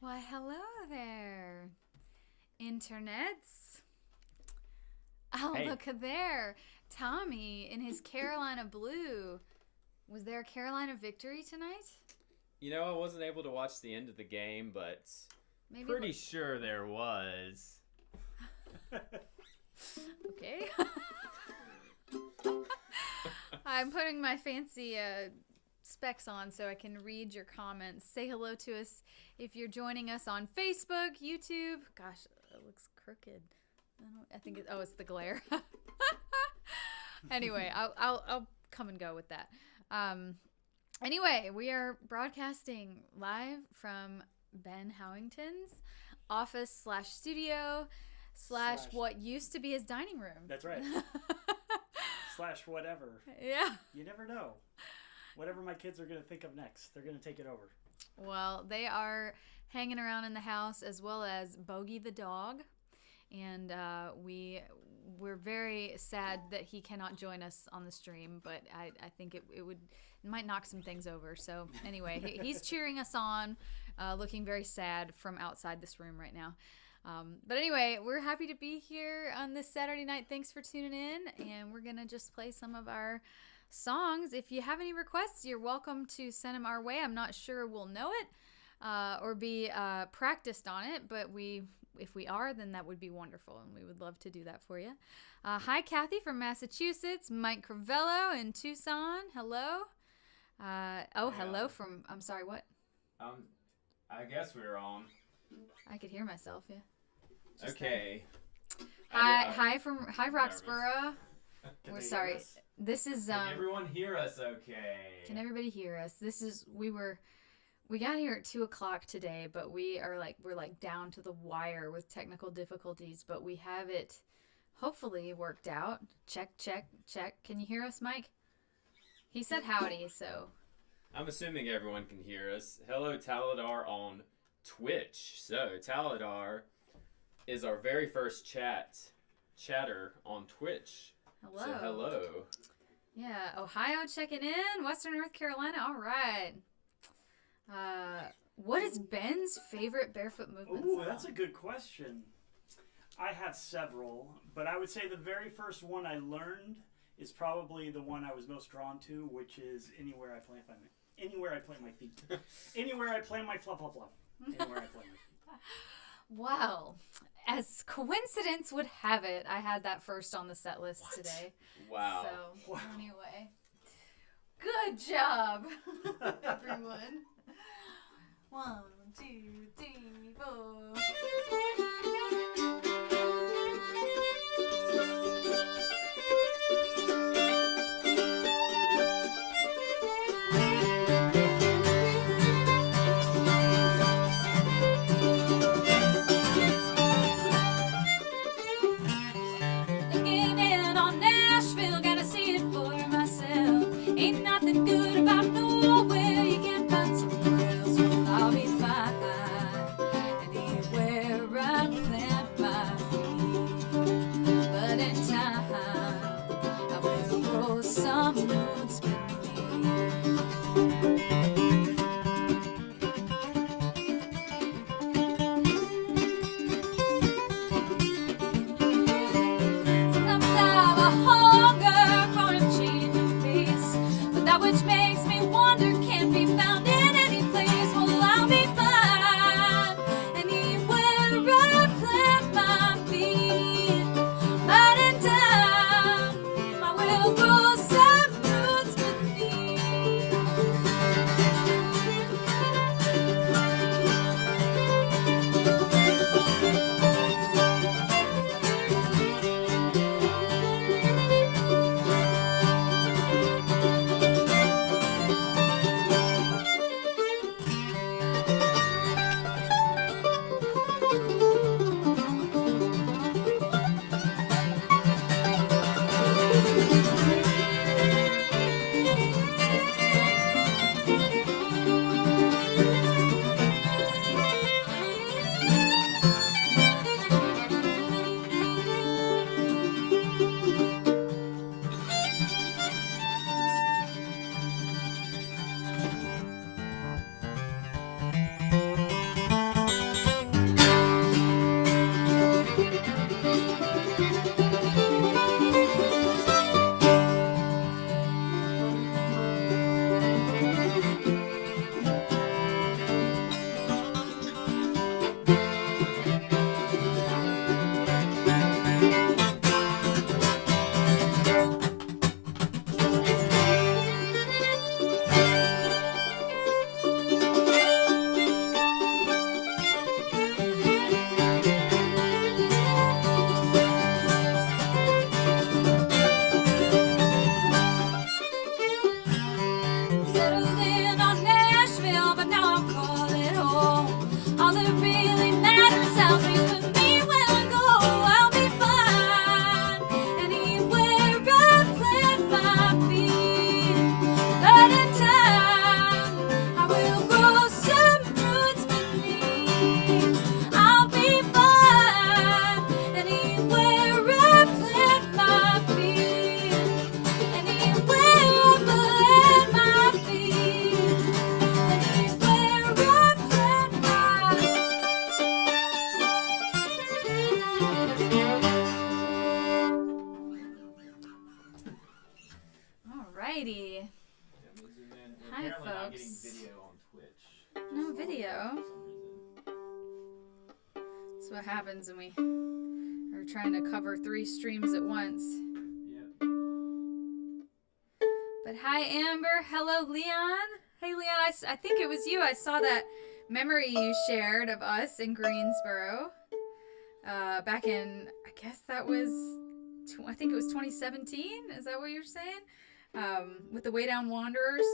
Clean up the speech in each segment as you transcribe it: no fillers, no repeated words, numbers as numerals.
Why, hello there, internets. Oh, Hey. look there. Tommy in his Carolina blue. Was there a Carolina victory tonight? You know, I wasn't able to watch the end of the game, but Maybe pretty sure there was. Okay. I'm putting my fancy specs on so I can read your comments. Say hello to us if you're joining us on Facebook, YouTube. Gosh, it looks crooked. I think it's the glare. Anyway, I'll come and go with that. Anyway, we are broadcasting live from Ben Howington's office/studio / what used to be his dining room. That's right. / whatever. Yeah. You never know. Whatever my kids are going to think of next, they're going to take it over. Well, they are hanging around in the house as well as Bogey the dog. And we're very sad that he cannot join us on the stream, but I think it might knock some things over. So anyway, he's cheering us on, looking very sad from outside this room right now. But anyway, we're happy to be here on this Saturday night. Thanks for tuning in, and we're gonna just play some of our songs. If you have any requests, you're welcome to send them our way. I'm not sure we'll know it or be practiced on it, but if we are, then that would be wonderful, and we would love to do that for you. Hi, Kathy from Massachusetts. Mike Crivello in Tucson. Hello. Hello from, I'm sorry, what? I guess we're on. I could hear myself, yeah. Just Okay. Hi, Roxborough. We're sorry. Us? This is Can everyone hear us okay? Can everybody hear us? We got here at 2:00 today, but we're down to the wire with technical difficulties, but we have it hopefully worked out. Check. Can you hear us, Mike? He said howdy, so. I'm assuming everyone can hear us. Hello, Taladar on Twitch. So, Taladar is our very first chatter on Twitch. Hello. So, hello. Yeah, Ohio checking in, Western North Carolina, all right. What is Ben's favorite barefoot movement Ooh, song? that's a good question. I have several, but I would say the very first one I learned is probably the one I was most drawn to, which is Anywhere I Plant my Feet. Anywhere I Plant my Feet. Anywhere I Plant my fluff. Anywhere I Plant my feet. Well, as coincidence would have it, I had that first on the set list today. Wow. So, anyway. Good job, everyone. 1, 2, 3, 4. Looking in on Nashville, gotta see it for myself. Ain't nothing good about nowhere, you can't find somewhere else. Well, I'll be fine. That's what happens when we are trying to cover 3 streams at once. Yep. But hi, Amber. Hello, Leon. Hey, Leon. I think it was you. I saw that memory you shared of us in Greensboro. Back in, I guess that was, I think it was 2017. Is that what you're saying? With the Way Down Wanderers.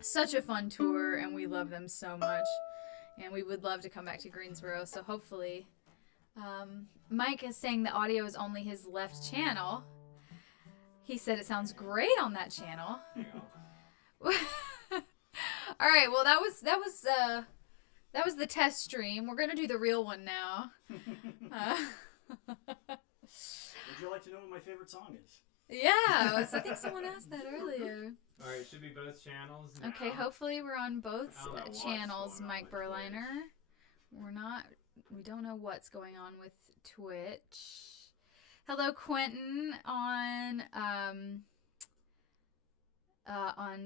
Such a fun tour, and we love them so much. And we would love to come back to Greensboro, so hopefully. Mike is saying the audio is only his left channel. He said it sounds great on that channel. Hang on. All right, well that was the test stream. We're gonna do the real one now. Would you like to know what my favorite song is? Yeah, I think someone asked that earlier. All right, it should be both channels now. Okay, hopefully we're on both I don't know what's channels, going on Mike with Berliner. We don't know what's going on with Twitch. Hello, Quentin on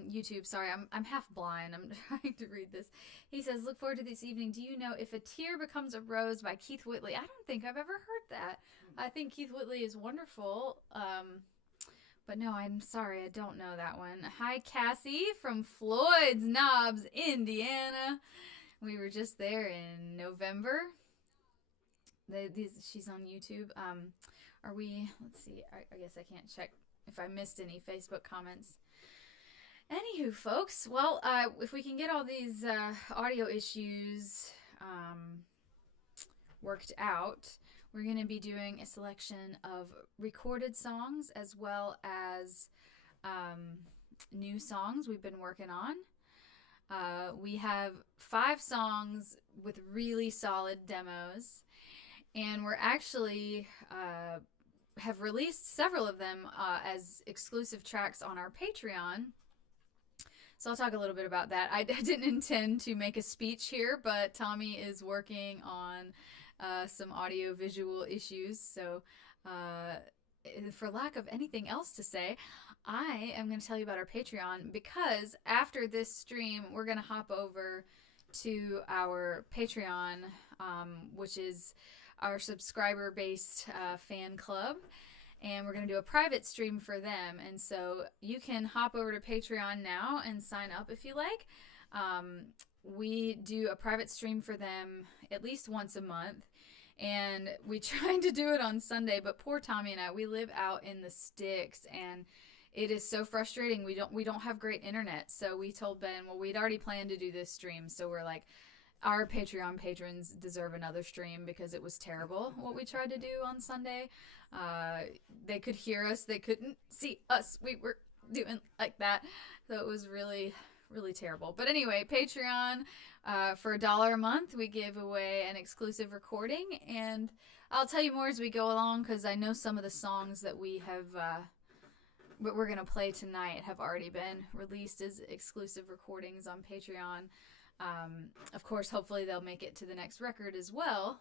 YouTube. Sorry, I'm half blind. I'm trying to read this. He says, look forward to this evening. Do you know If a Tear Becomes a Rose by Keith Whitley? I don't think I've ever heard that. I think Keith Whitley is wonderful. But no, I'm sorry, I don't know that one. Hi, Cassie from Floyd's Knobs, Indiana. We were just there in November. She's on YouTube. Are we, let's see, I guess I can't check if I missed any Facebook comments. Anywho, folks, well, if we can get all these audio issues worked out, we're going to be doing a selection of recorded songs as well as new songs we've been working on. We have 5 songs with really solid demos, and we're actually have released several of them as exclusive tracks on our Patreon. So I'll talk a little bit about that. I didn't intend to make a speech here, but Tommy is working on some audio-visual issues. So for lack of anything else to say, I am going to tell you about our Patreon, because after this stream, we're going to hop over to our Patreon, which is our subscriber-based fan club. And we're going to do a private stream for them. And so you can hop over to Patreon now and sign up if you like. We do a private stream for them at least once a month. And we tried to do it on Sunday, but poor Tommy and I, we live out in the sticks, and it is so frustrating. We don't have great internet. So we told Ben, well, we'd already planned to do this stream. So we're like, our Patreon patrons deserve another stream because it was terrible what we tried to do on Sunday. They could hear us. They couldn't see us. We were doing like that. So it was really, really terrible. But anyway, Patreon, for $1 a month, we give away an exclusive recording. And I'll tell you more as we go along, because I know some of the songs that we have, what we're going to play tonight have already been released as exclusive recordings on Patreon. Of course, hopefully they'll make it to the next record as well.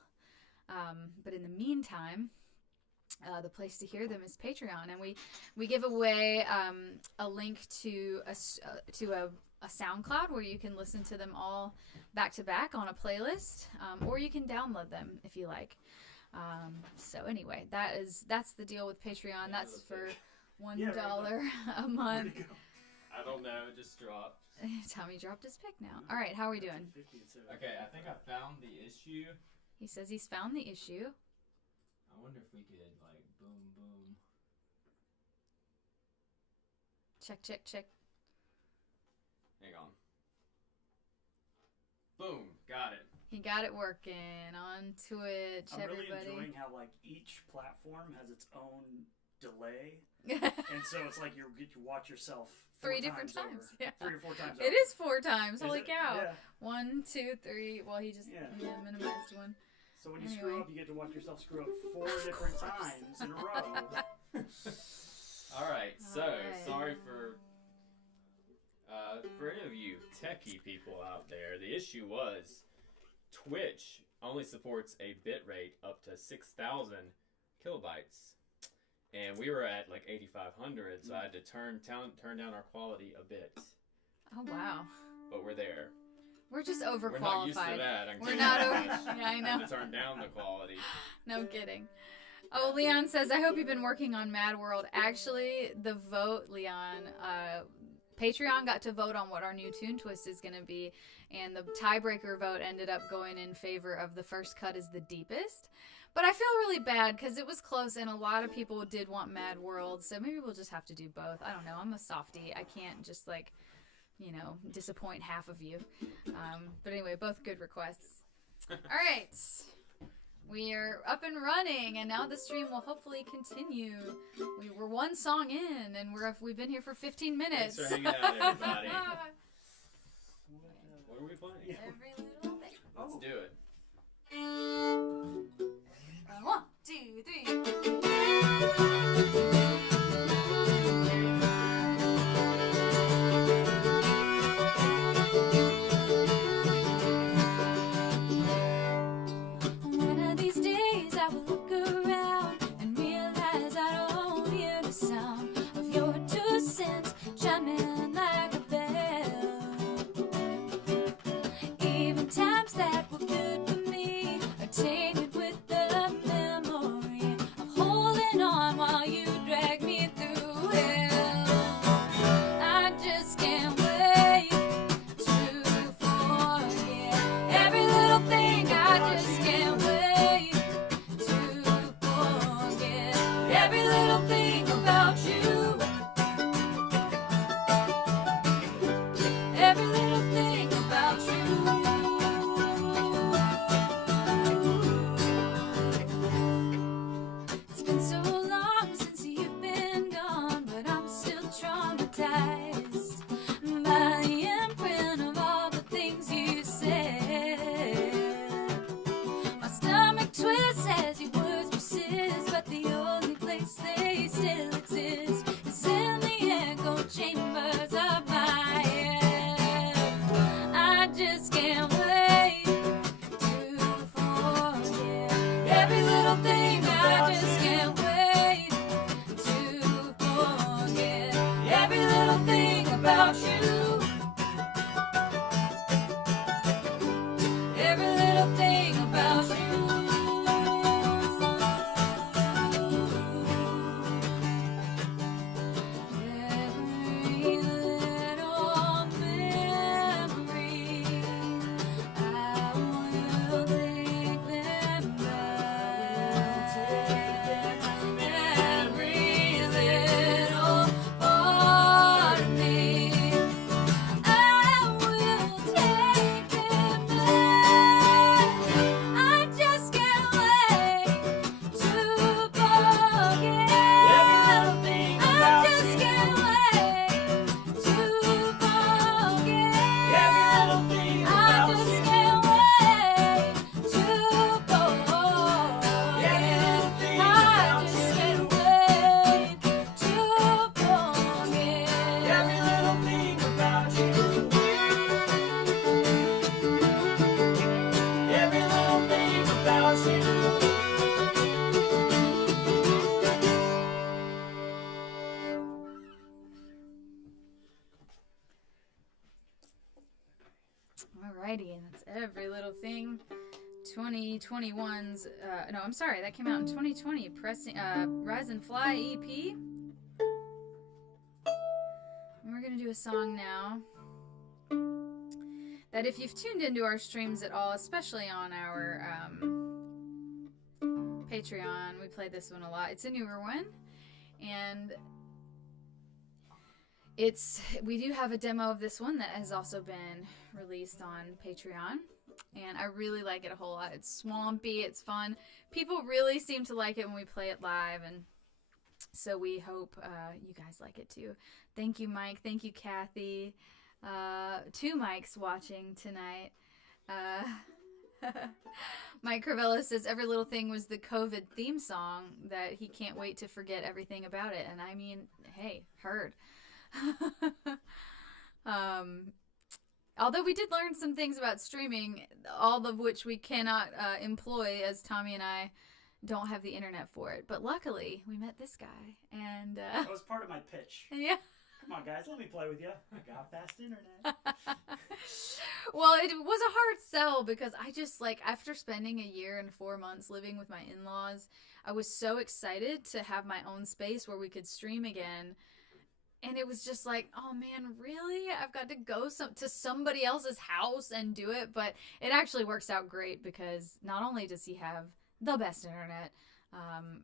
But in the meantime, the place to hear them is Patreon, and we give away a link to a SoundCloud where you can listen to them all back to back on a playlist, or you can download them if you like. So anyway, that's the deal with Patreon. That's for $1 a month. I don't know, it just dropped. Tommy dropped his pick now. All right, how are we doing? Okay, I think I found the issue. He says he's found the issue. I wonder if we could, like, boom, boom. Check, check, check. Hang on. Boom, got it. He got it working on Twitch, I'm really everybody. enjoying how, like, each platform has its own delay. And so it's like you watch yourself 3 different times. Over. Yeah. 3 or 4 times It over. is 4 times. Holy it? cow. Yeah. 1, 2, 3. Well, he just minimized one. So when you screw up, you get to watch yourself screw up 4 different times in a row. All right, so sorry for any of you techie people out there. The issue was Twitch only supports a bit rate up to 6,000 kilobytes. And we were at like 8,500, so I had to turn down our quality a bit. Oh, wow. But we're there. We're just We're not used to overqualified. that. We're not over. Yeah, I I know. have to turn down the quality. No kidding. Oh, Leon says, I hope you've been working on Mad World. Actually, the vote, Leon, Patreon got to vote on what our new Toon Twist is going to be, and the tiebreaker vote ended up going in favor of the first cut is the deepest. But I feel really bad because it was close, and a lot of people did want Mad World, so maybe we'll just have to do both. I don't know. I'm a softie. I can't just, like, you know, disappoint half of you. But anyway, both good requests. All right. We are up and running, and now the stream will hopefully continue. We're one song in, and we've been here for 15 minutes. Thanks for hanging out, everybody. What are we playing? Every little thing. Let's do it. 1, 2, 3. One of these days I will look around and realize I don't hear the sound of your 2 cents chiming like a bell. Even times that were good for me are tainted with the memory of holding on while you drag me through hell. I just can't wait to forget every little thing. I just can't wait to forget every little thing about you. Every little thing about you. It's been so long since you've been gone, but I'm still traumatized by the imprint of all the things you said. My stomach twists as your words persist, but the only place they still exist is in the echo chambers of my head. I just can't wait to forget every little thing. I just can't wait to forget every little thing about you. Every little thing about you. Every little memory, I will take them back. Every little part of me, I will take them back. I just can't wait to forget. Every little thing I about just you. can't wait to forget. Every little thing I about just you. can't wait to forget. Every little thing I about just you. can't wait to forget. Every little thing about you. Every little thing about you. Alrighty, and that's every little thing. 2021's, no, I'm sorry, that came out in 2020. Pressing, Rise and Fly EP. And we're gonna do a song now that if you've tuned into our streams at all, especially on our Patreon, we play this one a lot. It's a newer one, and we do have a demo of this one that has also been released on Patreon, and I really like it a whole lot. It's swampy, it's fun. People really seem to like it when we play it live, and so we hope you guys like it too. Thank you, Mike. Thank you, Kathy. 2 Mikes watching tonight. Mike Crivello says every little thing was the COVID theme song, that he can't wait to forget everything about it. And I mean, hey, heard. Although we did learn some things about streaming, all of which we cannot employ, as Tommy and I don't have the internet for it. But luckily, we met this guy, and That was part of my pitch. yeah. Come on, guys, let me play with you. I got fast internet. Well, it was a hard sell because I just, like, after spending a year and 4 months living with my in-laws, I was so excited to have my own space where we could stream again. And it was just like, oh man, really? I've got to go to somebody else's house and do it. But it actually works out great because not only does he have the best internet,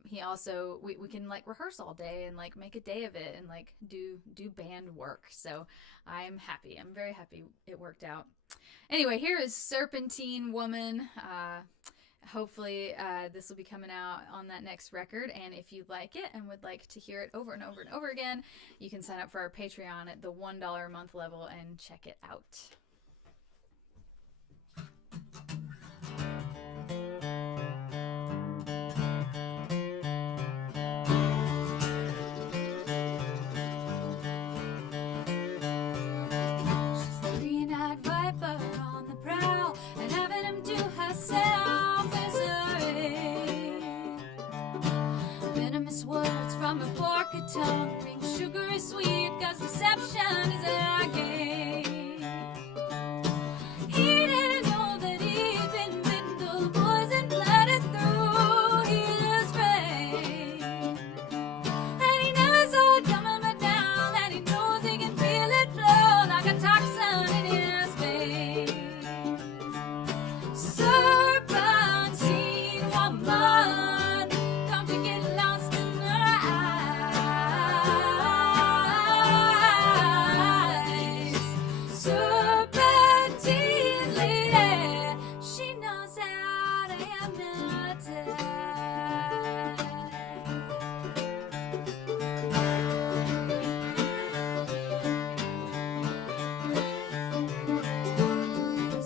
he also, we can like rehearse all day and like make a day of it and like do band work. So I'm happy. I'm very happy it worked out. Anyway, here is Serpentine Woman. Hopefully this will be coming out on that next record, and if you like it and would like to hear it over and over and over again, you can sign up for our Patreon at the $1 a month level and check it out. She's the green-eyed viper on the prowl, and having him to herself is venomous words from her porky tongue ring sugary sweet, cause deception is a game. He didn't know that he'd been bitten till the poison blotted through his brain. And he never saw it coming but down, and he knows he can feel it blow like a toxin in his veins. Serpentine woman, don't you get lost in her eyes. Serpentine lady, she knows how to hypnotize.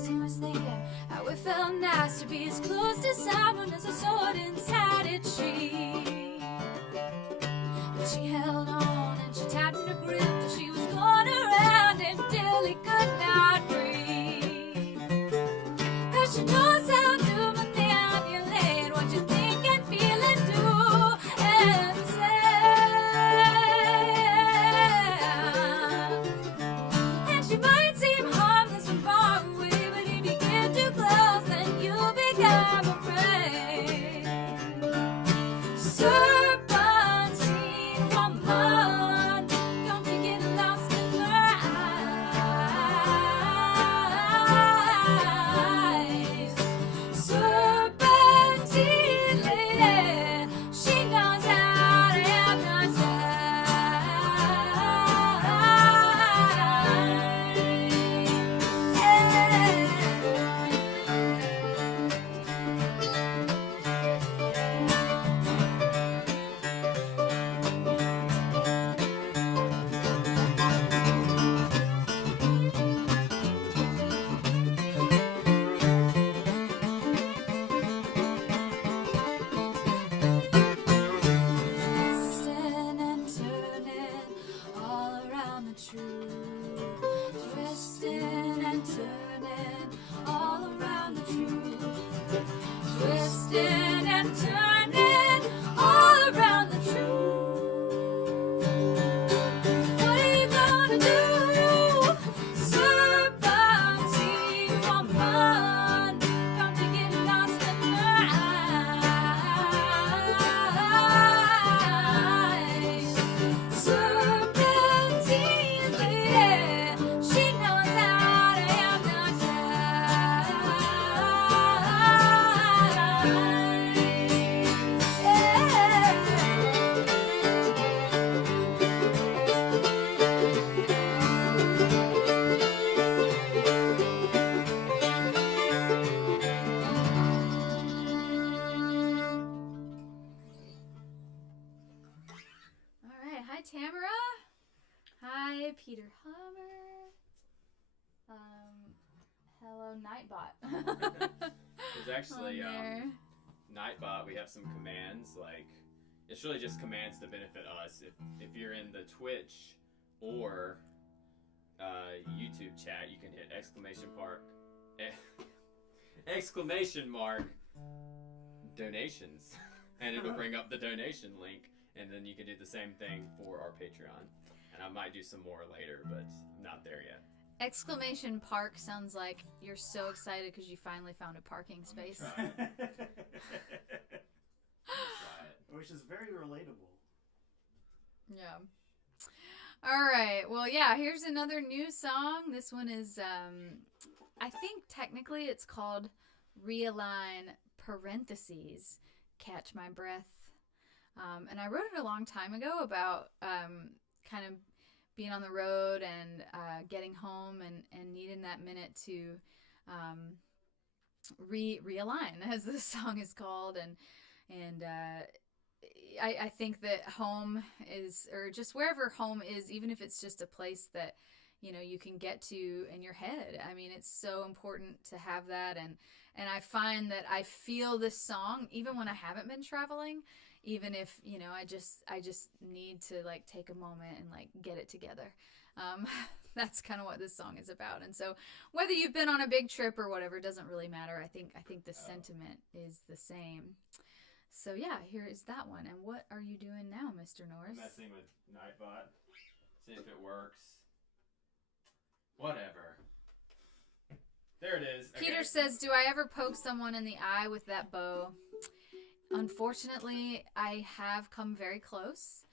He was thinking how it felt nice to be as close to someone as a sword inside its sheath. But she held on and she tightened her grip till she was going around until he could not breathe. Cause she knows how to manipulate what you think and feel and do and say. And she might seem harmless from far away, but if you get too close, then you'll become afraid. Serpentine woman, don't you get lost in her eyes. Serpentine lady, she knows how to twisting and turning all around the truth. Twisting and turning all around the truth. Twisting and turning all around the truth. What are you gonna do? Serpentine woman, don't you get lost in her eyes. Serpentine lady, she knows how to All right. Hi, Tamara. Hi, Peter Hummer. Hello, Nightbot. There's actually On there. Nightbot. We have some commands. Like, it's really just commands to benefit us. If you're in the Twitch or YouTube chat, you can hit exclamation mark donations, and it'll bring up the donation link, and then you can do the same thing for our Patreon. and I might do some more later, but I'm not there yet. Exclamation park sounds like you're so excited because you finally found a parking space. Try it. Try it. Which is very relatable. Yeah. All right. Well, yeah, here's another new song. This one is, I think technically it's called Realign parentheses Catch My Breath. And I wrote it a long time ago about kind of being on the road and getting home and needing that minute to realign, as the song is called. And I think that home is, or just wherever home is, even if it's just a place that, you know, you can get to in your head. I mean, it's so important to have that. And I find that I feel this song even when I haven't been traveling, even if, you know, I just need to like take a moment and like get it together. That's kind of what this song is about. And so whether you've been on a big trip or whatever, it doesn't really matter. I think the sentiment is the same. So yeah, here is that one. And what are you doing now, Mr. Norris? Messing with Nightbot. See if it works. Whatever. There it is. Peter Okay. says, do I ever poke someone in the eye with that bow? Unfortunately, I have come very close.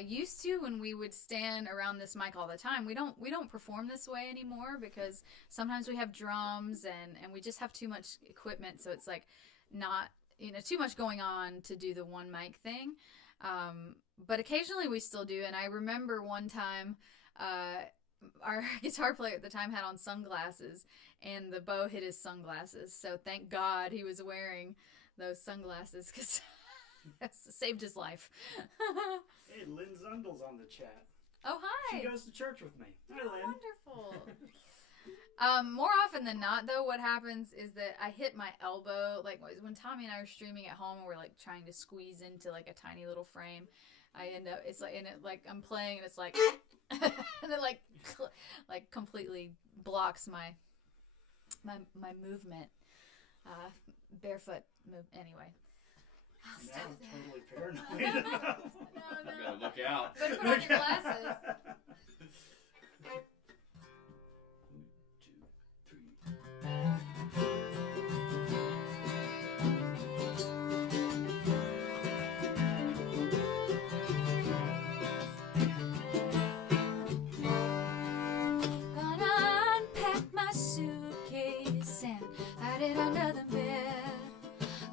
Used to, when we would stand around this mic all the time. We don't perform this way anymore because sometimes we have drums and we just have too much equipment, so it's like not, you know, too much going on to do the one mic thing. But occasionally we still do. And I remember one time our guitar player at the time had on sunglasses and the bow hit his sunglasses. So thank God he was wearing those sunglasses because it saved his life. Hey, Lynn Zundel's on the chat. Oh, hi. She goes to church with me. Hi, Oh, Lynn. wonderful. More often than not, though, what happens is that I hit my elbow. Like when Tommy and I are streaming at home and we're like trying to squeeze into like a tiny little frame, I end up, it's like, and it like I'm playing and it's like, and it like completely blocks my movement. Barefoot move. Anyway. I'll Now stop I'm there. totally paranoid about No. You better look out. Better put on your glasses. 1, 2, 3. Gonna unpack my suitcase and hide it under the bed.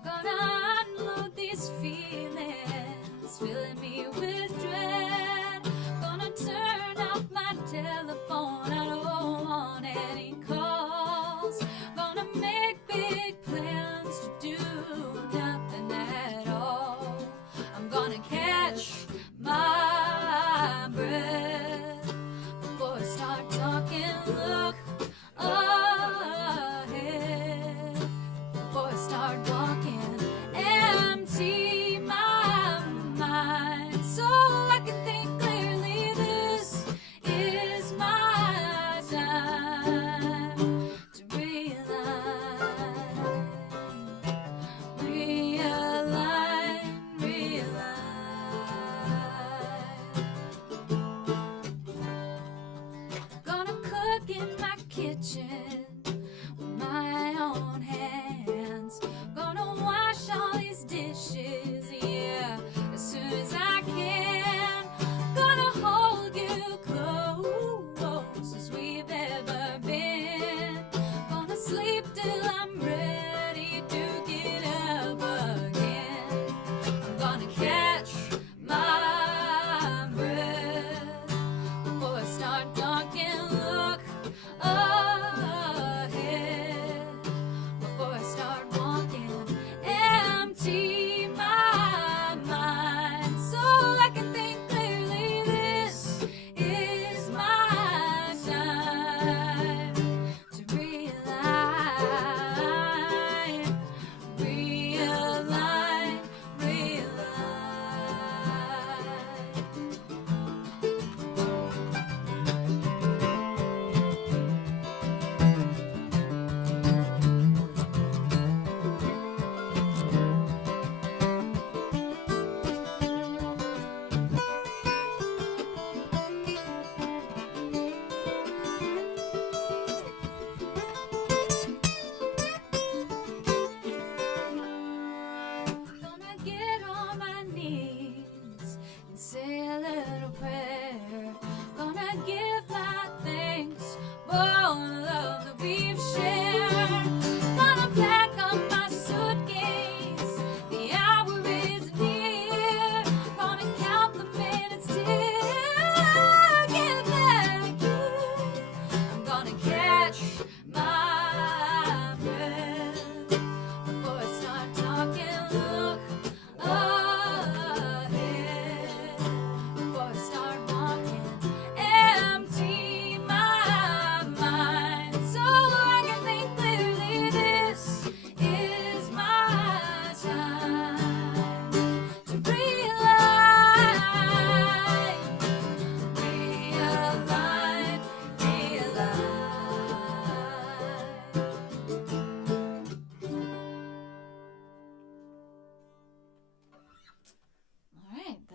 Gonna unload these feelings, filling me with dread. Gonna turn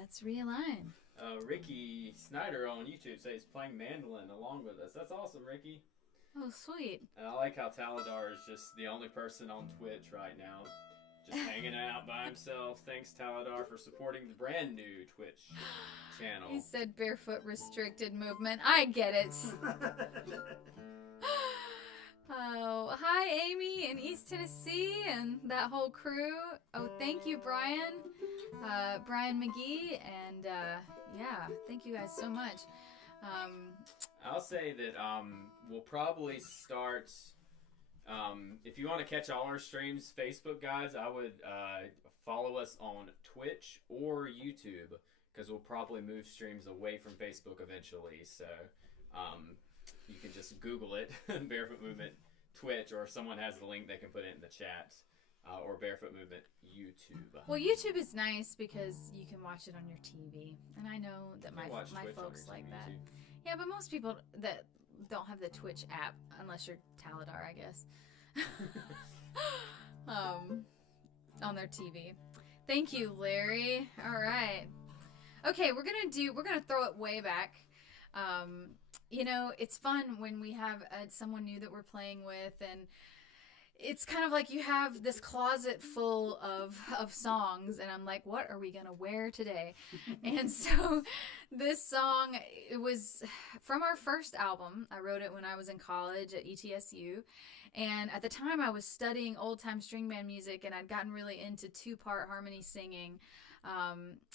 That's Realign. Ricky Snyder on YouTube says he's playing mandolin along with us. That's awesome, Ricky. Oh, sweet. And I like how Taladar is just the only person on Twitch right now, just hanging out by himself. Thanks, Taladar, for supporting the brand new Twitch channel. He said barefoot restricted movement. I get it. Oh, hi, Amy in East Tennessee and that whole crew. Oh, thank you, Brian. Brian McGee. And, yeah, thank you guys so much. I'll say that we'll probably start, if you want to catch all our streams, Facebook guys, I would follow us on Twitch or YouTube, because we'll probably move streams away from Facebook eventually. So you can just Google it, Barefoot Movement Twitch, or if someone has the link, they can put it in the chat, or Barefoot Movement YouTube. Well, YouTube is nice because you can watch it on your TV, and I know that my folks like that. Yeah, but most people that don't have the Twitch app, unless you're Taladar, I guess, on their TV. Thank you, Larry. All right. Okay, we're gonna throw it way back. You know, it's fun when we have someone new that we're playing with, and it's kind of like you have this closet full of songs, and I'm like, what are we gonna wear today? And so this song, it was from our first album. I wrote it when I was in college at ETSU, and at the time I was studying old-time string band music, and I'd gotten really into two-part harmony singing.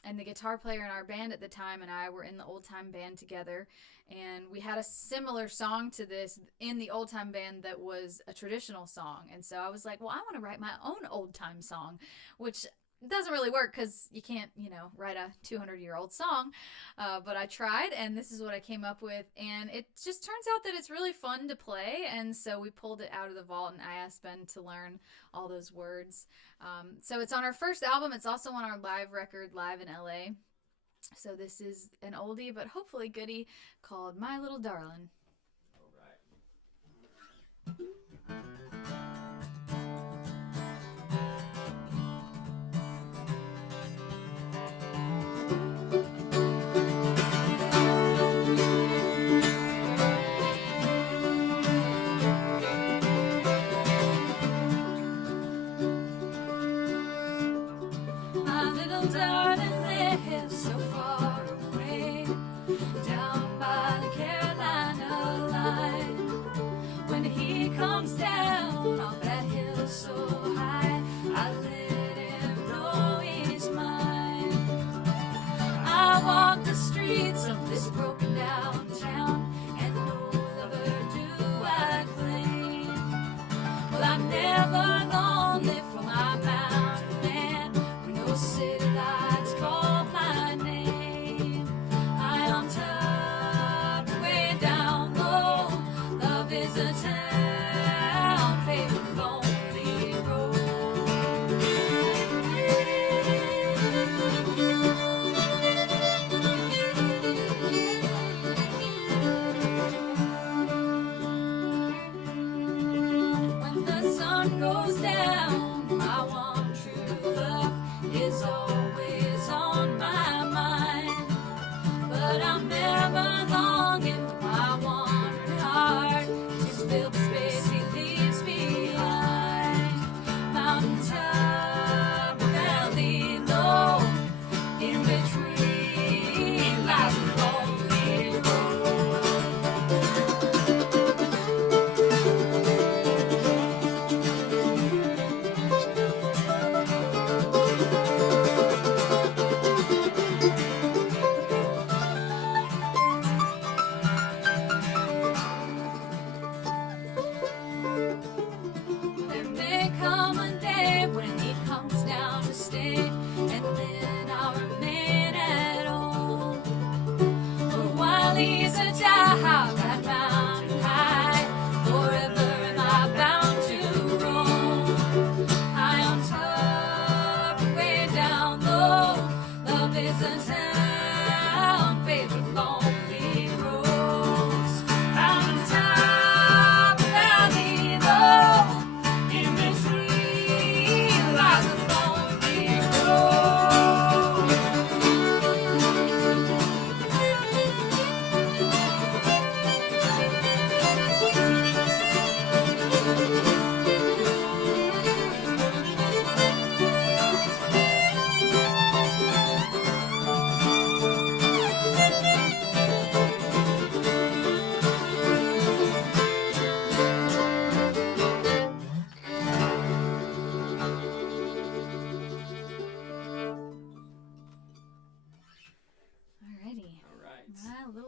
And the guitar player in our band at the time and I were in the old time band together, and we had a similar song to this in the old time band that was a traditional song. And so I was like, well, I want to write my own old time song, which doesn't really work because you can't, write a 200-year-old song. But I tried, and this is what I came up with. And it just turns out that it's really fun to play. And so we pulled it out of the vault, and I asked Ben to learn all those words. So it's on our first album. It's also on our live record, Live in LA. So this is an oldie, but hopefully goodie, called My Little Darlin'. I'm never lonely for my mountain man. We no city life.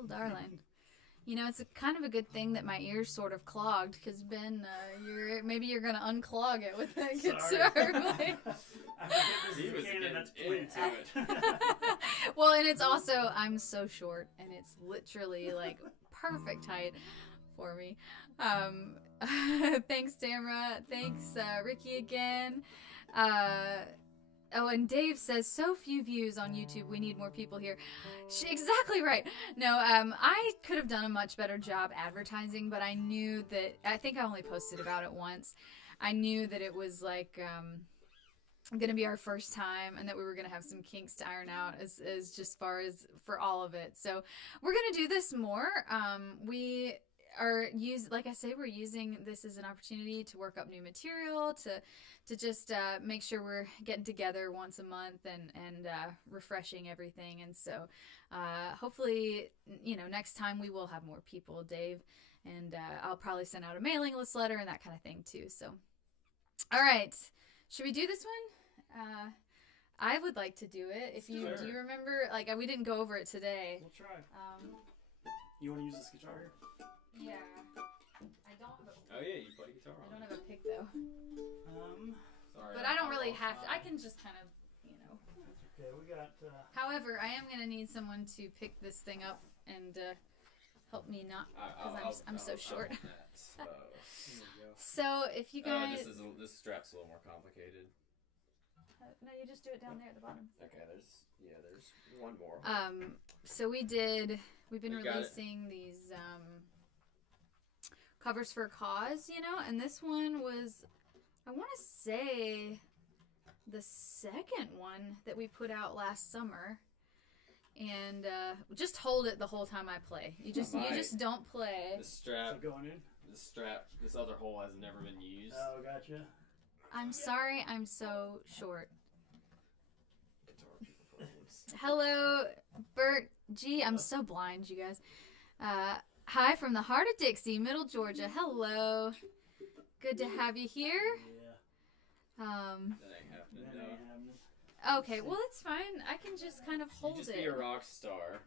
Little darling. You know, it's kind of a good thing that my ears sort of clogged, because Ben, maybe you're gonna unclog it with that guitar. Like. He was that's into it. Well, and it's also, I'm so short, and it's literally like perfect height for me. Thanks, Tamara. Thanks, Ricky again. Oh, and Dave says, so few views on YouTube. We need more people here. Exactly right. No, I could have done a much better job advertising, but I knew that, I think I only posted about it once. I knew that it was like going to be our first time, and that we were going to have some kinks to iron out as just far as for all of it. So we're going to do this more. We are like I say, we're using this as an opportunity to work up new material, to just make sure we're getting together once a month and refreshing everything. And so hopefully, you know, next time we will have more people, Dave, and I'll probably send out a mailing list letter and that kind of thing too. So, all right, should we do this one? I would like to do it. If you do you remember, like, we didn't go over it today. We'll try. You want to use this guitar here? Yeah. I don't have a Oh yeah, you play guitar. I don't have a pick though. Sorry, But I don't really have to. I can just kind of, you know. That's okay. We got. However, I am gonna need someone to pick this thing up and help me not, because I'm so short. So if you guys. This strap's a little more complicated. No, you just do it down there at the bottom. Okay, there's one more. So we've been releasing these covers for a cause, you know, and this one was, I want to say, the second one that we put out last summer. And just hold it the whole time I play. You just don't play. The strap going in. This other hole has never been used. Oh, gotcha. I'm sorry, I'm so short. Guitar people problems. Hello, Bert G. I'm so blind, you guys. Hi from the heart of Dixie, Middle Georgia. Hello. Good to have you here. Yeah. That ain't happening. That No. ain't happening. Okay, well, it's fine. I can just kind of hold You just it. be a rock star.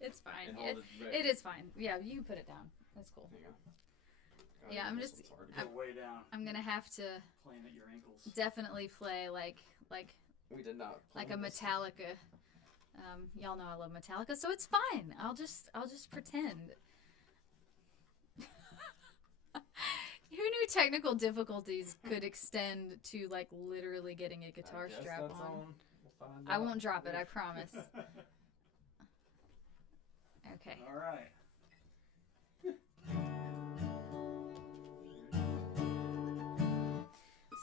It's fine. And hold it right. It is fine. Yeah, you can put it down. That's cool. There you go. Yeah, I'm this just- one's hard to Go way down. I'm gonna have to Playing at your ankles. definitely play like We did not. a plan this. Metallica. Y'all know I love Metallica, so it's fine. I'll just pretend. Who knew technical difficulties could extend to like literally getting a guitar I guess strap that's on? We'll find I out. won't drop it, I promise. Okay. All right.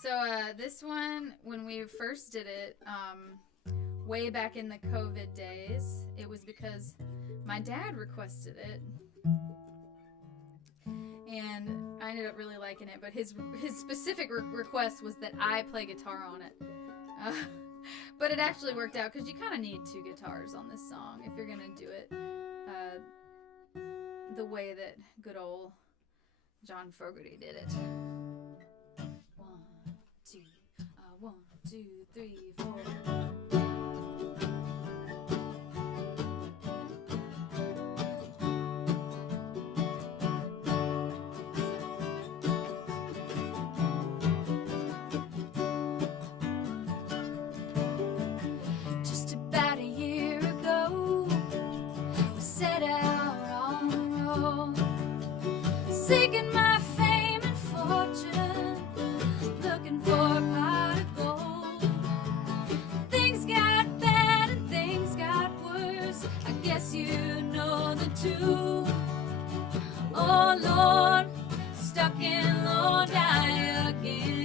So this one, when we first did it, way back in the COVID days, it was because my dad requested it, and I ended up really liking it. But his specific request was that I play guitar on it. But it actually worked out because you kind of need two guitars on this song if you're gonna do it the way that good old John Fogerty did it. 1, 2, 3, 4. Just about a year ago, we set out on the road, seeking my fame and fortune, looking for a pot of gold. Things got bad and things got worse. I guess you know the two. Oh Lord, stuck in Lodi again.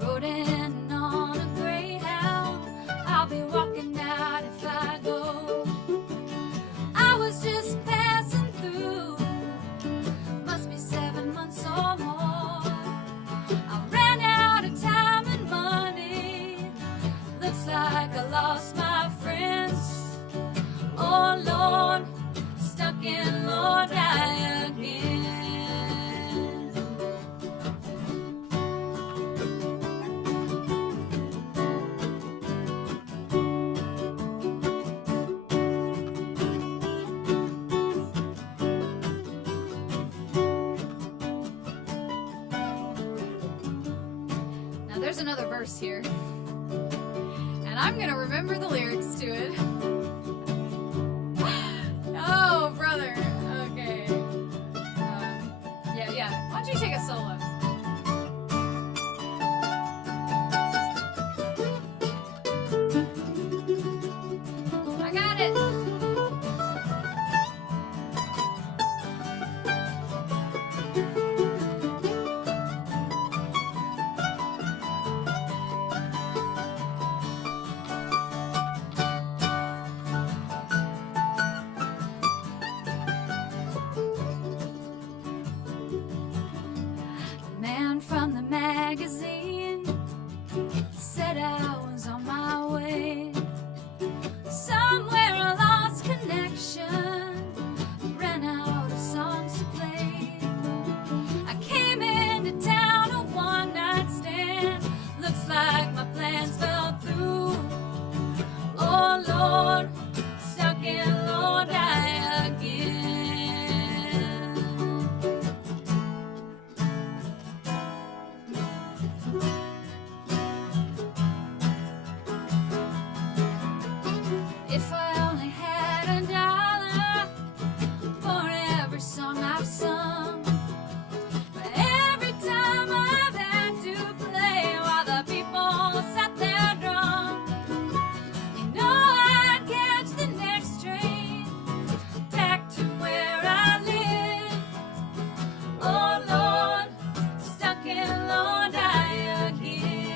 Rode in on a Greyhound. I'll be walking out if I go. I was just passing through. Now there's another verse here. And I'm going to remember the lyrics to it. Oh, brother. Okay. Yeah. Why don't you take a solo? I got it. Man from the magazine said I was on my way. Somewhere I lost connection, ran out of songs to play. I came into town a one-night stand. Looks like my plans fell through. Oh Lord, stuck in Lord I again. If I only had $1 for every song I've sung, but every time I've had to play while the people sat there drunk, you know I'd catch the next train back to where I live. Oh Lord, stuck in Lord I again.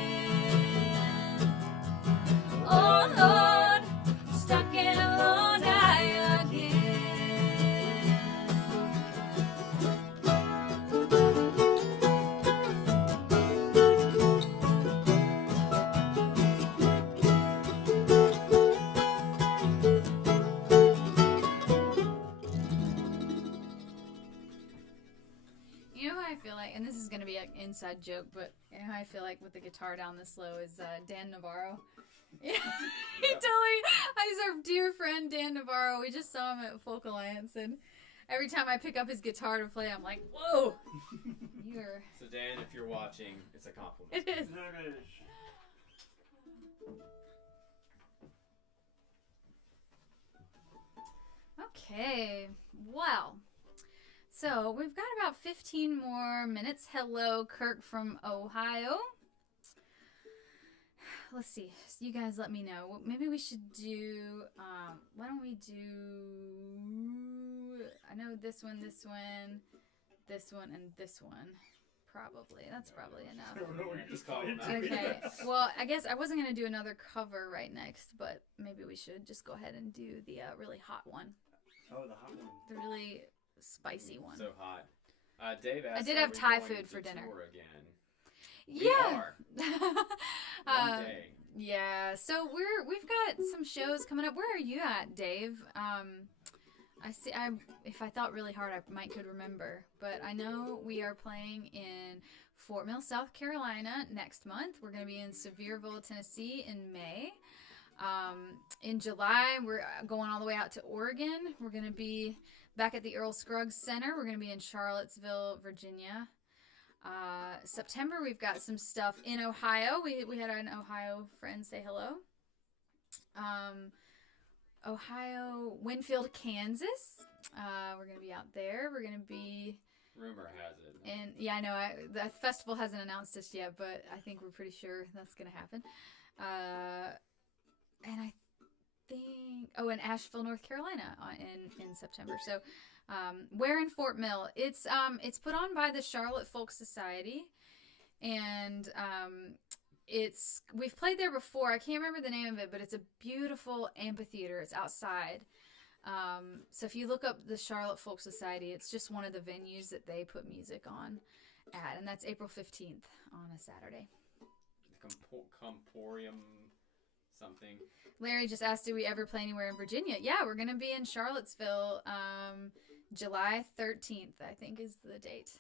Oh Lord, stuck in Lord I again. You know who I feel like, and this is going to be an inside joke, but you know who I feel like with the guitar down this low is Dan Navarro. Yeah, he totally, he's our dear friend Dan Navarro. We just saw him at Folk Alliance, and every time I pick up his guitar to play, I'm like, whoa, you're, So Dan, if you're watching, it's a compliment. it is. There it is. Okay, well, so we've got about 15 more minutes. Hello, Kirk from Ohio. Let's see. So you guys let me know. Well, maybe we should do, why don't we do, I know this one, and this one. Probably. That's probably I enough. don't know what Just you're call it trying to do. Okay. Well, I guess I wasn't going to do another cover right next, but maybe we should just go ahead and do the really hot one. Oh, the hot one. The really spicy one. So hot. Dave asked, I did are have we Thai going food to for dinner. tour again? We Yeah. are. One day. Yeah. So we've got some shows coming up. Where are you at, Dave? If I thought really hard, I might could remember. But I know we are playing in Fort Mill, South Carolina next month. We're going to be in Sevierville, Tennessee in May. In July, we're going all the way out to Oregon. We're going to be back at the Earl Scruggs Center. We're going to be in Charlottesville, Virginia. September, we've got some stuff in Ohio. We had an Ohio friend say hello. Ohio, Winfield, Kansas. We're going to be out there. We're going to be... Rumor has it. And yeah, I know the festival hasn't announced us yet, but I think we're pretty sure that's going to happen. And I think, in Asheville, North Carolina in September. So, where in Fort Mill? It's put on by the Charlotte Folk Society, and we've played there before. I can't remember the name of it, but it's a beautiful amphitheater. It's outside. So if you look up the Charlotte Folk Society, it's just one of the venues that they put music on at, and that's April 15th on a Saturday. Comporium something. Larry just asked, do we ever play anywhere in Virginia? Yeah, we're going to be in Charlottesville July 13th, I think is the date.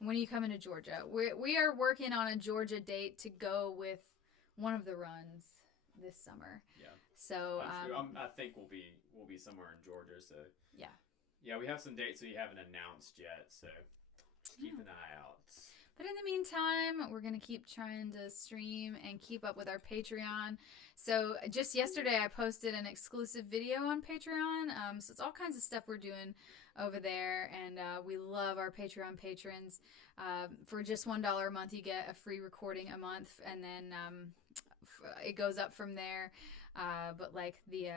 When are you coming to Georgia? We are working on a Georgia date to go with one of the runs this summer. Yeah. So I think we'll be somewhere in Georgia. So yeah, we have some dates we haven't announced yet. So just keep an eye out. But meantime, we're going to keep trying to stream and keep up with our Patreon. So just yesterday, I posted an exclusive video on Patreon. So it's all kinds of stuff we're doing over there. And we love our Patreon patrons. For just $1 a month, you get a free recording a month. And then it goes up from there. But like the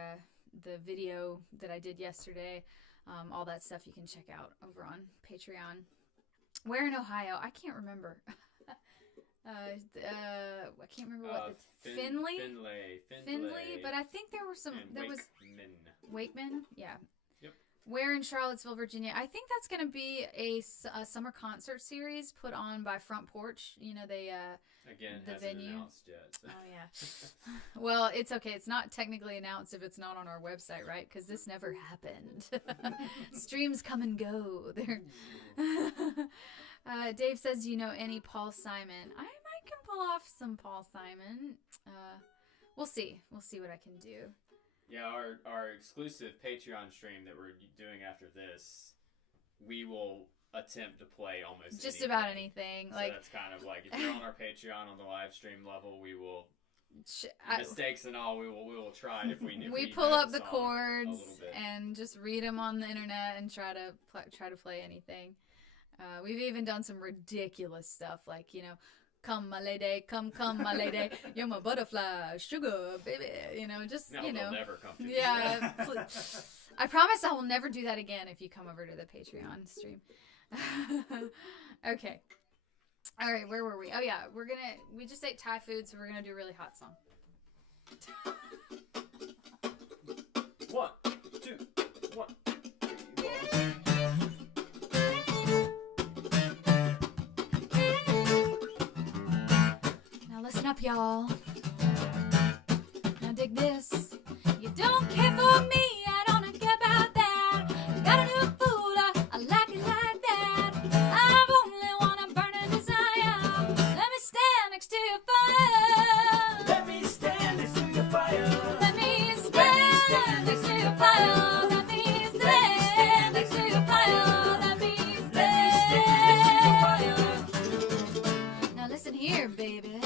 video that I did yesterday, all that stuff you can check out over on Patreon. Where in Ohio? I can't remember. I can't remember what the Findlay, but I think there were some. There was Wakeman. Yeah. Yep. Where in Charlottesville, Virginia? I think that's going to be a summer concert series put on by Front Porch. You know, they again the hasn't venue. announced yet. So. Oh yeah. Well, it's okay. It's not technically announced if it's not on our website, right? Because this never happened. Streams come and go. They're Dave says, "You know any Paul Simon?" I might can pull off some Paul Simon. We'll see. We'll see what I can do. Yeah, our exclusive Patreon stream that we're doing after this, we will attempt to play almost just anything. about anything. So like that's kind of like if you're on our Patreon on the live stream level, we will mistakes and all. We will try it if we pull know up the song chords a little bit. and just read them on the internet and try to play anything. We've even done some ridiculous stuff like, you know, come my lady, come my lady, you're my butterfly, sugar baby, you know, just No, you know. they'll never come to me. Yeah, I promise I will never do that again if you come over to the Patreon stream. Okay. All right, where were we? Oh yeah, we just ate Thai food, so we're gonna do a really hot song. 1, 2, 1. Now listen up, y'all. Now dig this. You don't care for me, I don't care about that. Got a new fool, I like it like that. I've only wanna burn a desire. Let me stand next to your fire. Let me stand next to your fire. Let me stand next to your fire. Let me stand next to your fire. Let me stand next to your fire. Now listen here, baby.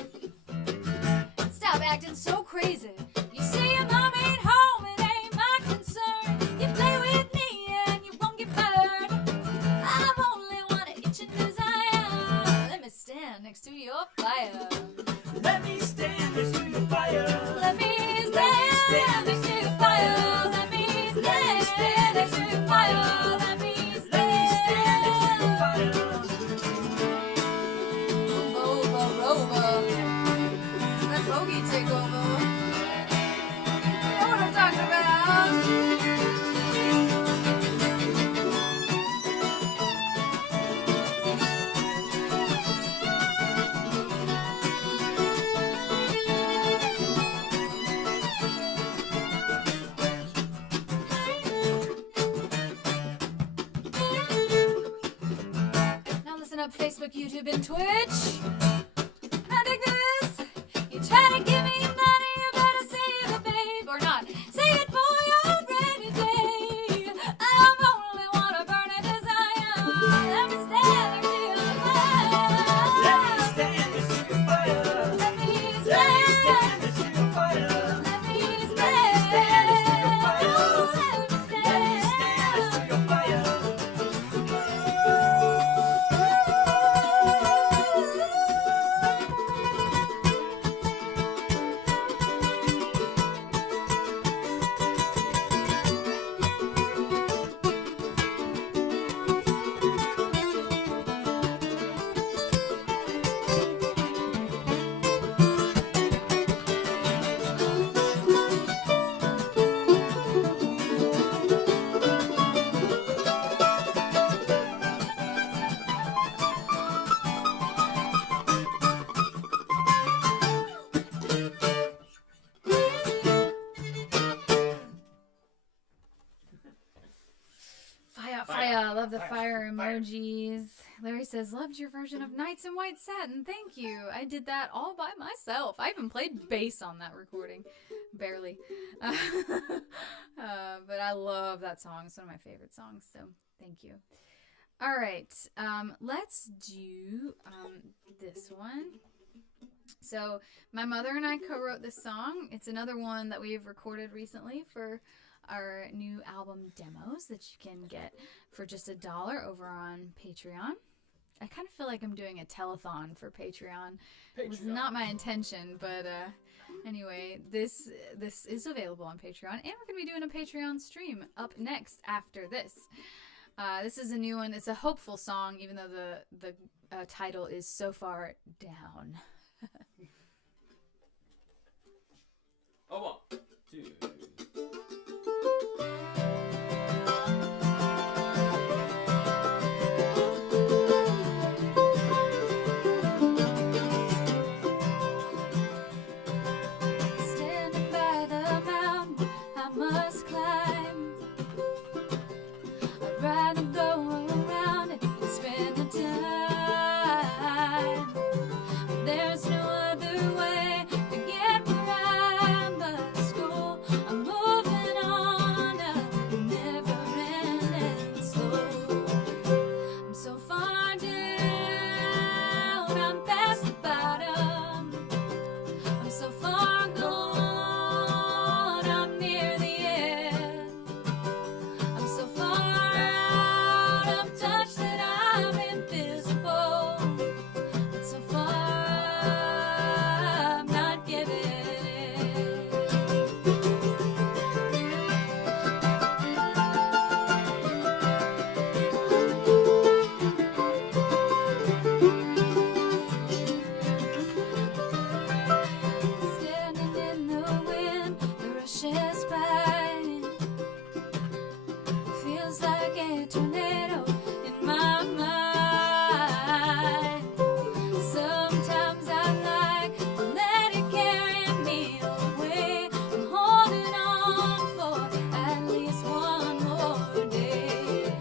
Stop acting so crazy. You say your mom ain't home, it ain't my concern. You play with me and you won't get burned. I've only one itching desire. Let me stand next to your fire. Let me stand next to your fire. Let me stand next to your fire. Let me stand next to your fire. Let me stand next to your fire. Rover. Let Bogey take over. You know what I'm talking about. Now listen up, Facebook, YouTube, and Twitch. Now dig this. You try to give me money, you better save it, babe, or not. Save it for your rainy day. I'm only wanna burn a desire. Let me stand next to your fire. Let me stand next to your fire. Let me Let me stand. stand next to your fire. Let me Let me stand stand. next to your fire. Let me Let me stand next to your fire. Fire. I love the fire Fire. emojis. Larry says, loved your version of Nights in White Satin. Thank you. I did that all by myself. I even played bass on that recording. Barely. But I love that song. It's one of my favorite songs, so thank you. All right. Let's do this one. So my mother and I co-wrote this song. It's another one that we've recorded recently for our new album demos that you can get for just $1 over on Patreon. I kind of feel like I'm doing a telethon for Patreon. It was not my intention, but anyway, this is available on Patreon, and we're going to be doing a Patreon stream up next after this. This is a new one. It's a hopeful song, even though the title is So Far Down. Oh, 1, 2. Standing by the mountain I must climb. I'd rather go around it and spend the time. There's no other way to get where I must go. I'm moving on a never-ending slow. I'm so far down, I'm past the bottom. I'm so far gone, I'm near the end. I'm so far out of touch that I'm invisible. But so far I'm not giving in. Standing in the wind, the rushes by. Feels like a tornado in my mind. Sometimes I like to let it carry me away. I'm holding on for at least one more day.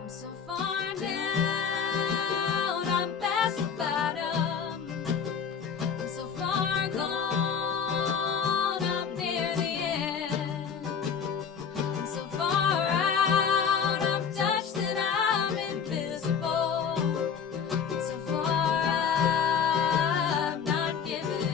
I'm so far down, I'm past the bottom. I'm so far gone, I'm near the end. I'm so far out of touch that I'm invisible. But so far I'm not giving in.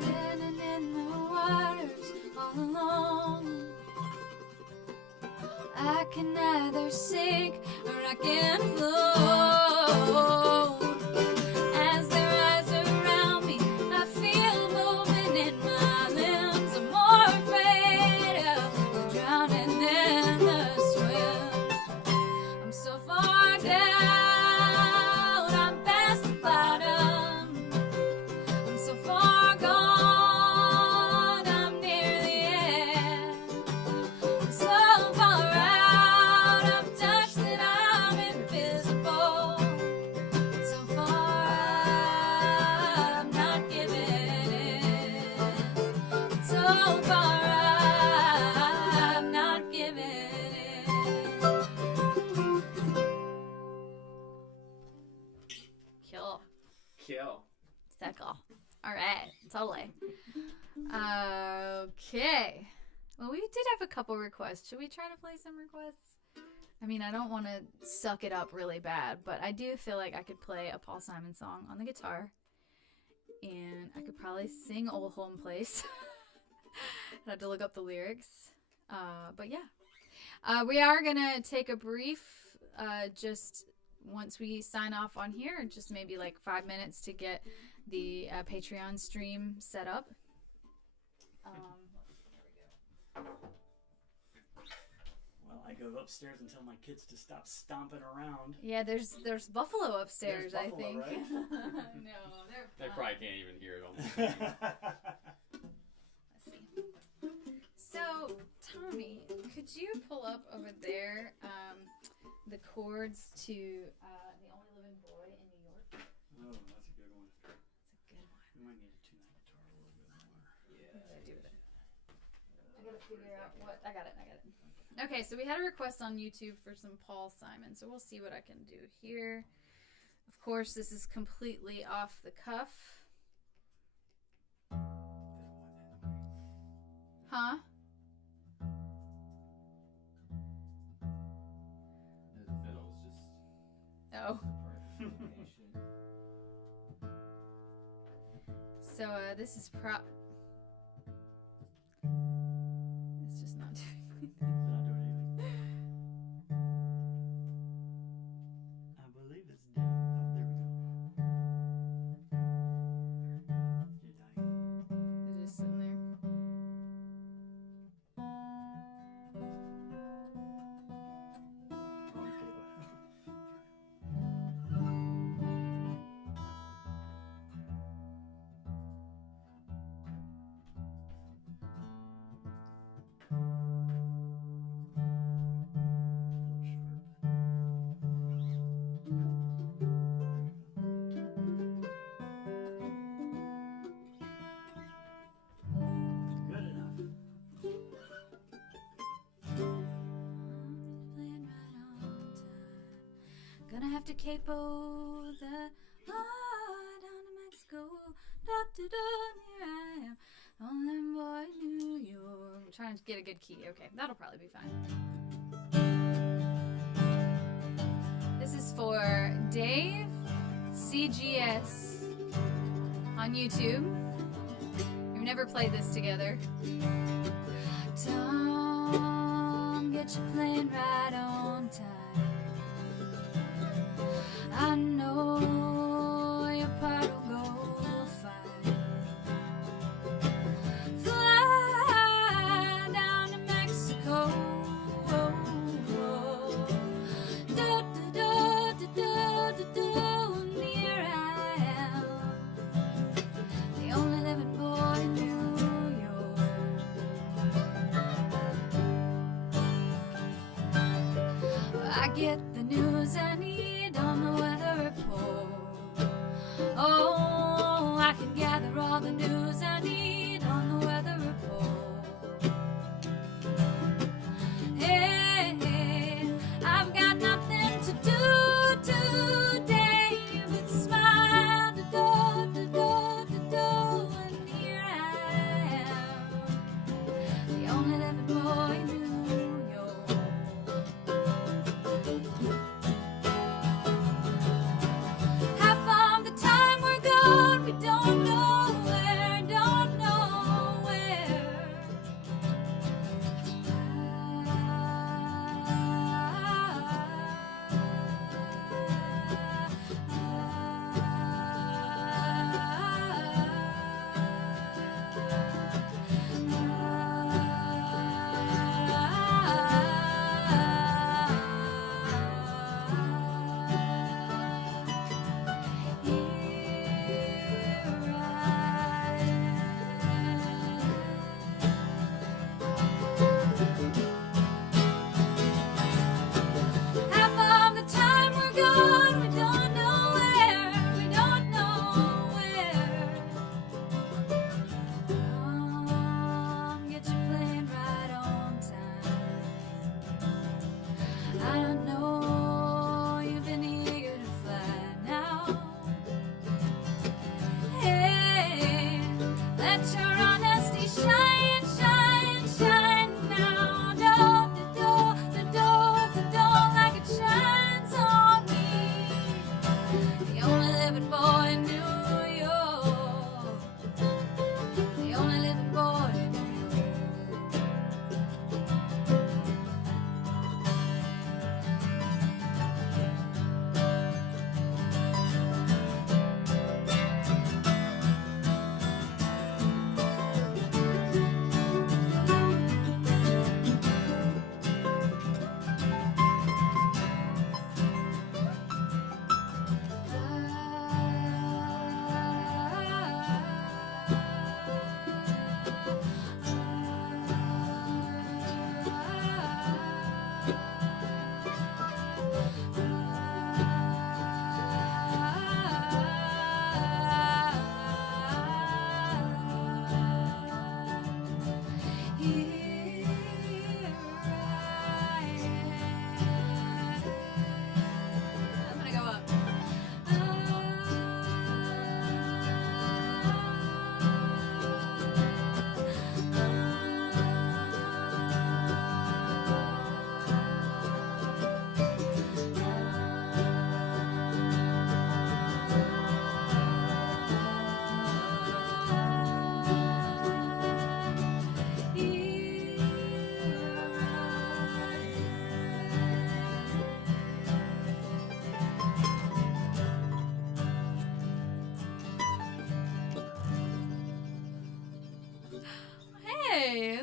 Standing in the waters all alone. I can neither sink or I can float. As they rise around me, I feel movement in my limbs. I'm more afraid of the drowning than the swim. I'm so far down, I'm past the bottom. I'm so far gone, I'm near the end. I'm so far out of touch that I'm invisible. But so far I'm not giving in. But so far I'm not giving in. Kill. Kill. Seckle. All right. Totally. Okay. Well, we did have a couple requests. Should we try to play some requests? I mean, I don't want to suck it up really bad, but I do feel like I could play a Paul Simon song on the guitar. And I could probably sing Old Home Place. I'd have to look up the lyrics. But yeah. We are going to take a brief, just once we sign off on here, just maybe like 5 minutes to get the Patreon stream set up. Well, I go upstairs and tell my kids to stop stomping around. Yeah, there's buffalo upstairs, There's I buffalo, think. right? No, They probably can't even hear it on the Let's see. So, Tommy, could you pull up over there the chords to The Only Living Boy in New York? Oh, that's a good one. figure out what. I got it. Okay, so we had a request on YouTube for some Paul Simon, so we'll see what I can do here. Of course, this is completely off the cuff. Huh? The fiddle's just Oh. So, this is It's just not doing anything. It's not doing anything. I believe it's dead. Oh, there we go. You're dying. It's just sitting there. Good enough. Playing right on time. Gonna have to capo the down to Mexico. Da da da, here I am. On them boy, New York. I'm trying to get a good key. Okay, that'll probably be fine. This is for Dave CGS on YouTube. We've never played this together. Tom, get you playing right on time. I know your part will go fine. Fly down to Mexico. Da, da, da, da, da, da, da, and here I am, the only living boy in New York. I get the news I need on the weather report. Yay!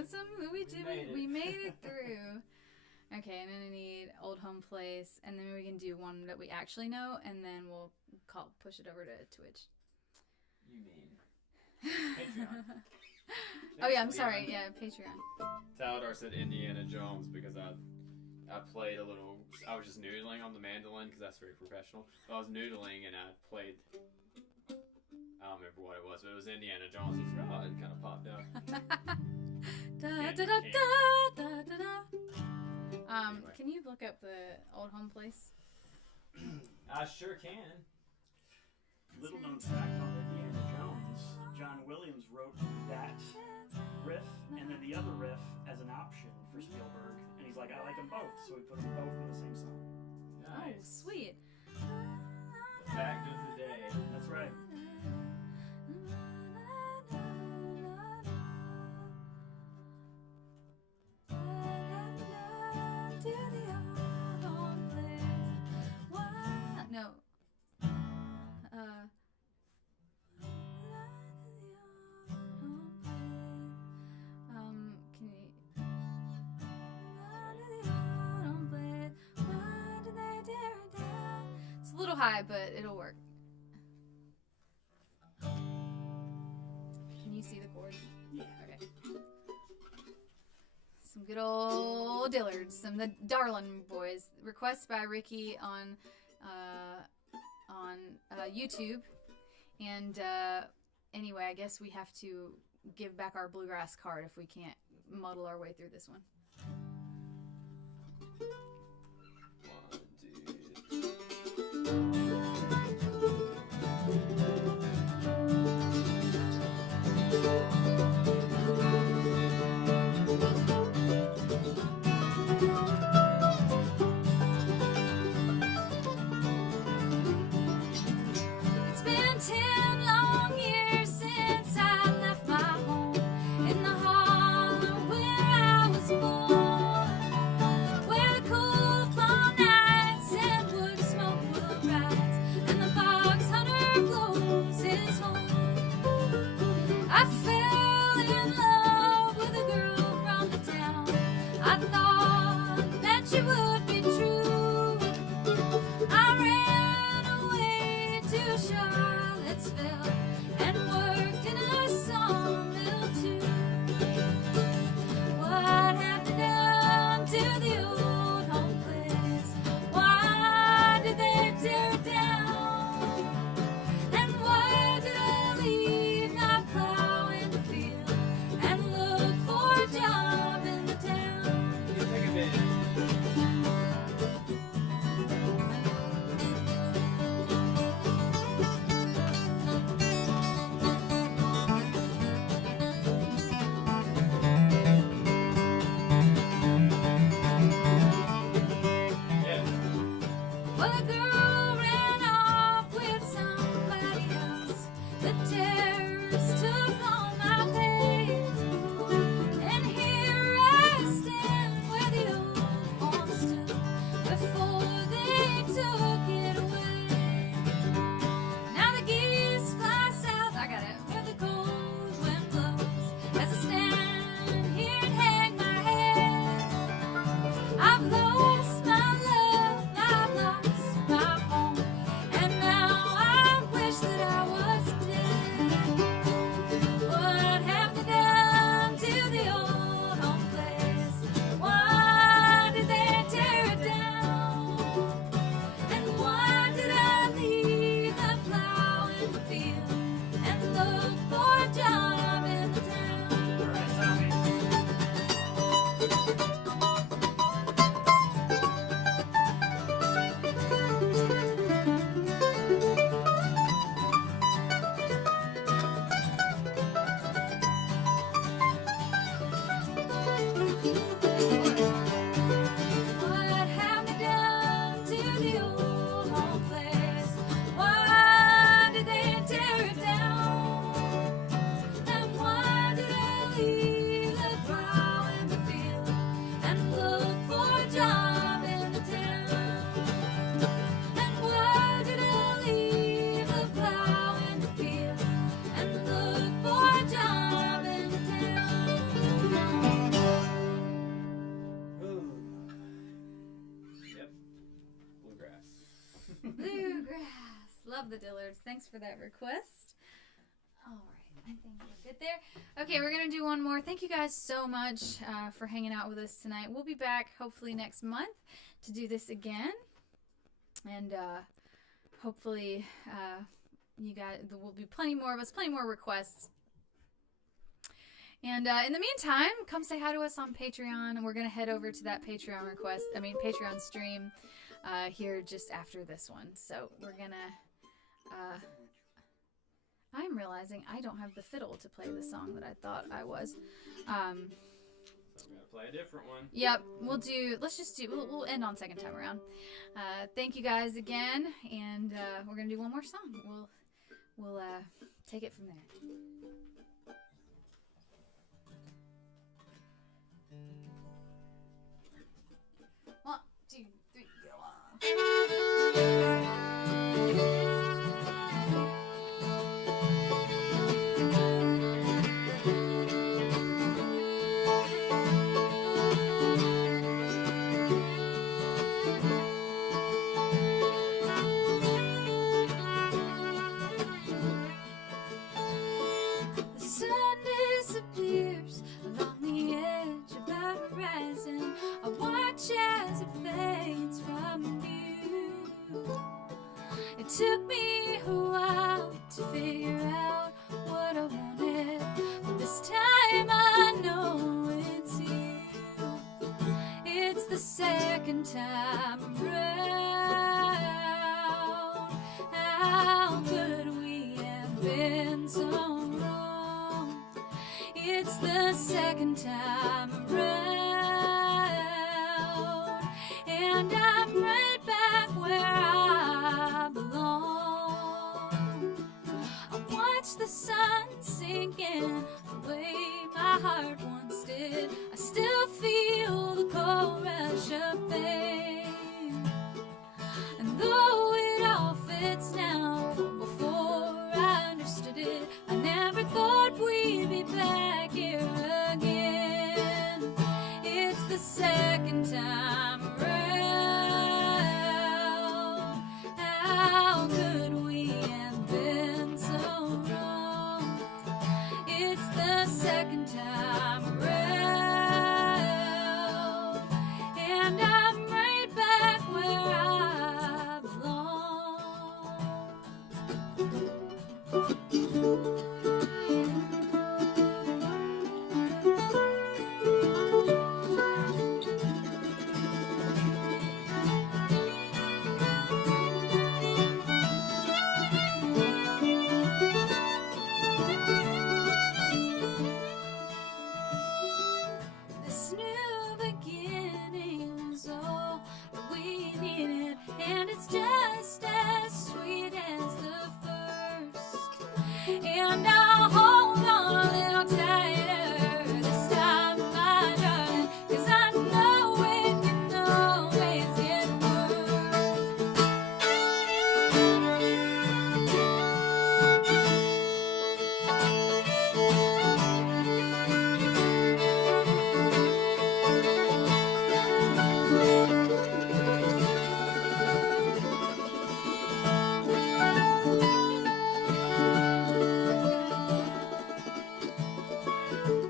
We made it through. Okay, and then I need Old Home Place, and then we can do one that we actually know, and then we'll push it over to Twitch. You mean Patreon? Oh yeah, I'm sorry. Yeah, Patreon. Taladar said Indiana Jones because I played a little. I was just noodling on the mandolin because that's very professional. So I was noodling and I played. I don't remember what it was, but it was Indiana Jones. It kind of popped up. Anyway. Can you look up the Old Home Place? I sure can. Little known fact on Indiana Jones, John Williams wrote that riff and then the other riff as an option for Spielberg, and he's like, I like them both, so we put them both in the same song. Oh, Nice. sweet. The fact of the day. That's right. No. Can you? It's a little high, but it'll work. Can you see the chord? Yeah. Okay. Some good old Dillards, some of the Darlin' Boys. Request by Ricky on YouTube. And anyway, I guess we have to give back our Bluegrass card if we can't muddle our way through this one. 1, 2. It's been 10 long years since I left my home in the hollow where I was born, where the cool love the Dillards. Thanks for that request. All right, I think we're good there. Okay, we're going to do one more. Thank you guys so much for hanging out with us tonight. We'll be back hopefully next month to do this again. And hopefully you guys, there will be plenty more of us, plenty more requests. And in the meantime, come say hi to us on Patreon. And we're going to head over to that Patreon stream here just after this one. So we're going to... I'm realizing I don't have the fiddle to play the song that I thought I was. We're gonna play a different one. Yep, we'll end on second time around. Thank you guys again, and we're gonna do one more song. We'll take it from there. One, two, three, go on. Took me a while to figure out what I wanted, but this time I know it's you. It's the second time around. How could we have been so wrong? It's the second time around, and I'm right back where I belong. I watch the sun sink in the way my heart once did. I still feel the cold rush of pain, and though it all fits now, before I understood it, I never thought we'd be back here again. It's the second time around. How could we have been so wrong? It's the second time around, and I'm right back where I belong. This new beginning was all that we needed, and it's just as sweet as the first. And I'll hold on a little tighter this time, my darling, 'cause I know it can always get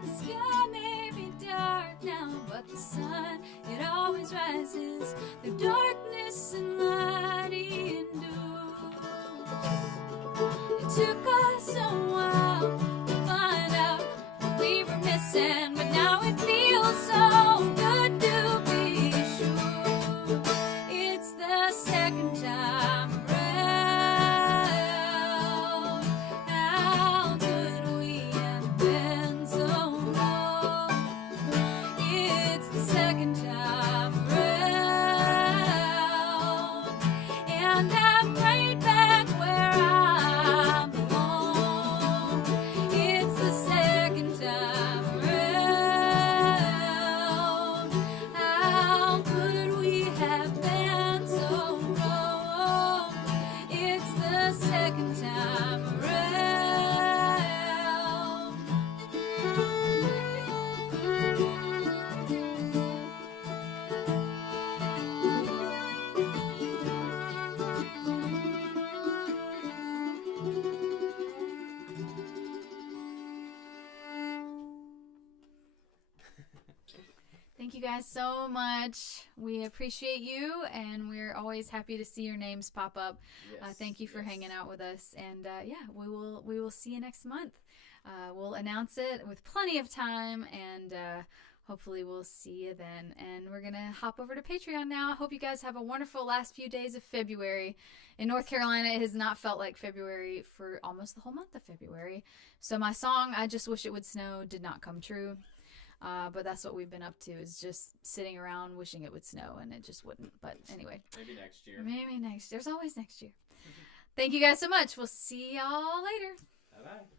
The sky may be dark now, but the sun, it always rises through darkness and light endures. It took us a while to find out what we were missing, but now it feels so good to be sure. It's the second time around. How could we have been so wrong? It's the second time around, and I'm right back where I belong. It's the second time around, Thank you guys so much. We appreciate you, and we're always happy to see your names pop up. Yes, Thank you for yes. hanging out with us, and we will see you next month. We'll announce it with plenty of time, and hopefully we'll see you then. And we're gonna hop over to Patreon now. I hope you guys have a wonderful last few days of February. In North Carolina, it has not felt like February for almost the whole month of February. So my song, "I Just Wish It Would Snow," did not come true. But that's what we've been up to, is just sitting around wishing it would snow, and it just wouldn't. But anyway. Maybe next year. Maybe next year. There's always next year. Thank you guys so much. We'll see y'all later. Bye-bye.